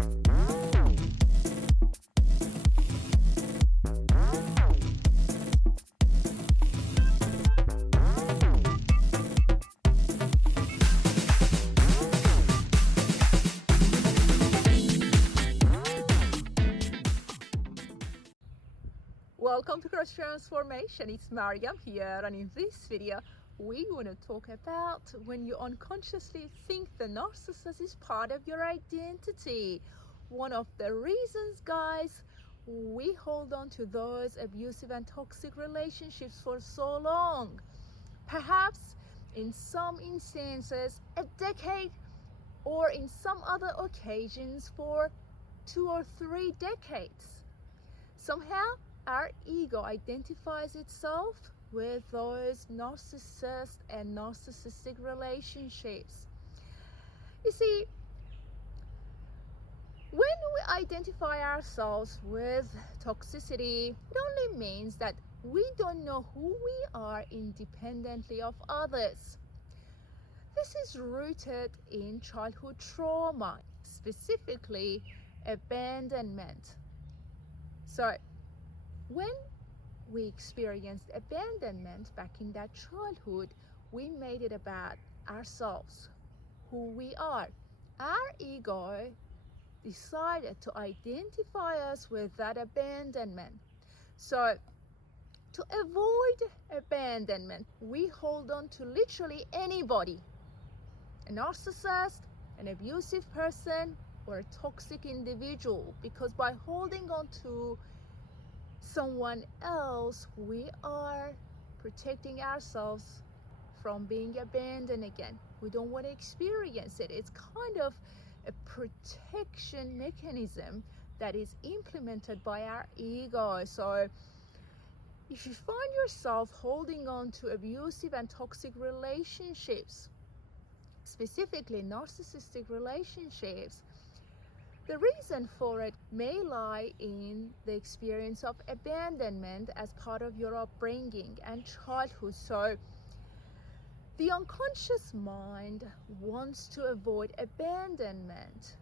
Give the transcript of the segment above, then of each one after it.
Welcome to Cross Transformation. It's Maryam here, and in this video we want to talk about when you unconsciously think the narcissist is part of your identity. One of the reasons, guys, we hold on to those abusive and toxic relationships for so long, perhaps in some instances a decade, or in some other occasions for 2 or 3 decades. Somehow our ego identifies itself with those narcissist and narcissistic relationships. You see, when we identify ourselves with toxicity, it only means that we don't know who we are independently of others. This is rooted in childhood trauma, specifically abandonment. So, when we experienced abandonment back in that childhood, we made it about ourselves, who we are. Our ego decided to identify us with that abandonment. So, to avoid abandonment, we hold on to literally anybody, a narcissist, an abusive person, or a toxic individual, because by holding on to someone else, we are protecting ourselves from being abandoned again. We don't want to experience it. It's kind of a protection mechanism that is implemented by our ego. So if you find yourself holding on to abusive and toxic relationships, specifically narcissistic relationships, the reason for it may lie in the experience of abandonment as part of your upbringing and childhood. So the unconscious mind wants to avoid abandonment,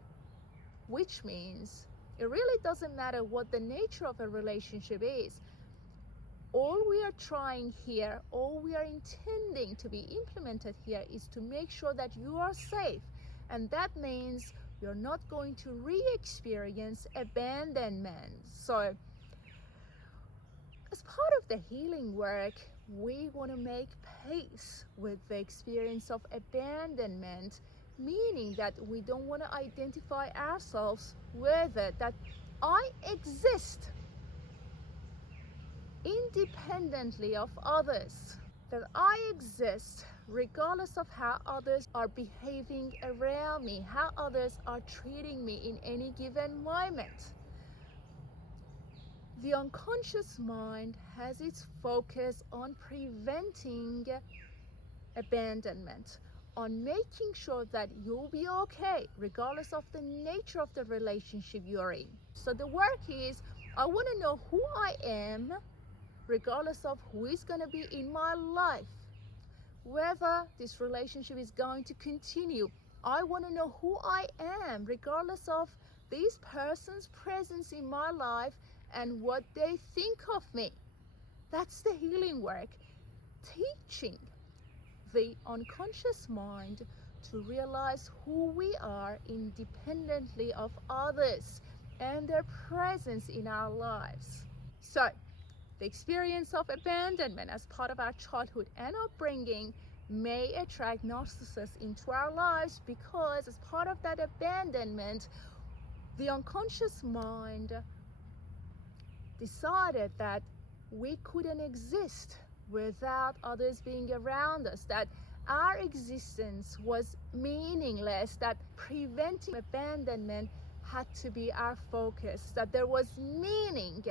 which means it really doesn't matter what the nature of a relationship is. All we are trying here, all we are intending to be implemented here, is to make sure that you are safe. And that means you're not going to re-experience abandonment. So, as part of the healing work, we want to make peace with the experience of abandonment, meaning that we don't want to identify ourselves with it, that I exist independently of others, that I exist regardless of how others are behaving around me, how others are treating me in any given moment. The unconscious mind has its focus on preventing abandonment, on making sure that you'll be okay regardless of the nature of the relationship you're in. So the work is, I want to know who I am regardless of who is going to be in my life. Whether this relationship is going to continue, I want to know who I am regardless of this person's presence in my life and what they think of me. That's the healing work, teaching the unconscious mind to realize who we are independently of others and their presence in our lives. So, the experience of abandonment as part of our childhood and upbringing may attract narcissists into our lives, because as part of that abandonment, the unconscious mind decided that we couldn't exist without others being around us, that our existence was meaningless, that preventing abandonment had to be our focus, that there was meaning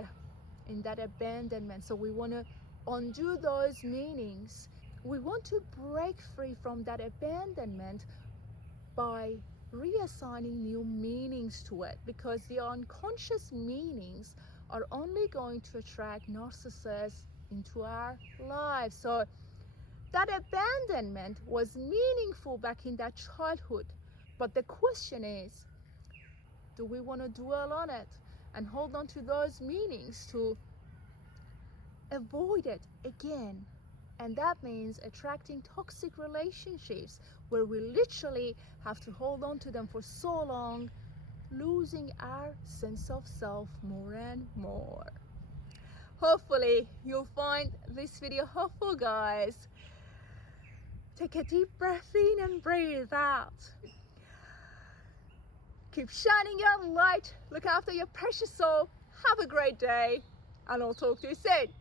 in that abandonment. So we want to undo those meanings. We want to break free from that abandonment by reassigning new meanings to it, because the unconscious meanings are only going to attract narcissists into our lives. So that abandonment was meaningful back in that childhood, but the question is, Do we want to dwell on it and hold on to those meanings to avoid it again? And that means attracting toxic relationships where we literally have to hold on to them for so long, losing our sense of self more and more. Hopefully you'll find this video helpful, guys. Take a deep breath in and breathe out. Keep shining your light. Look after your precious soul. Have a great day, and I'll talk to you soon.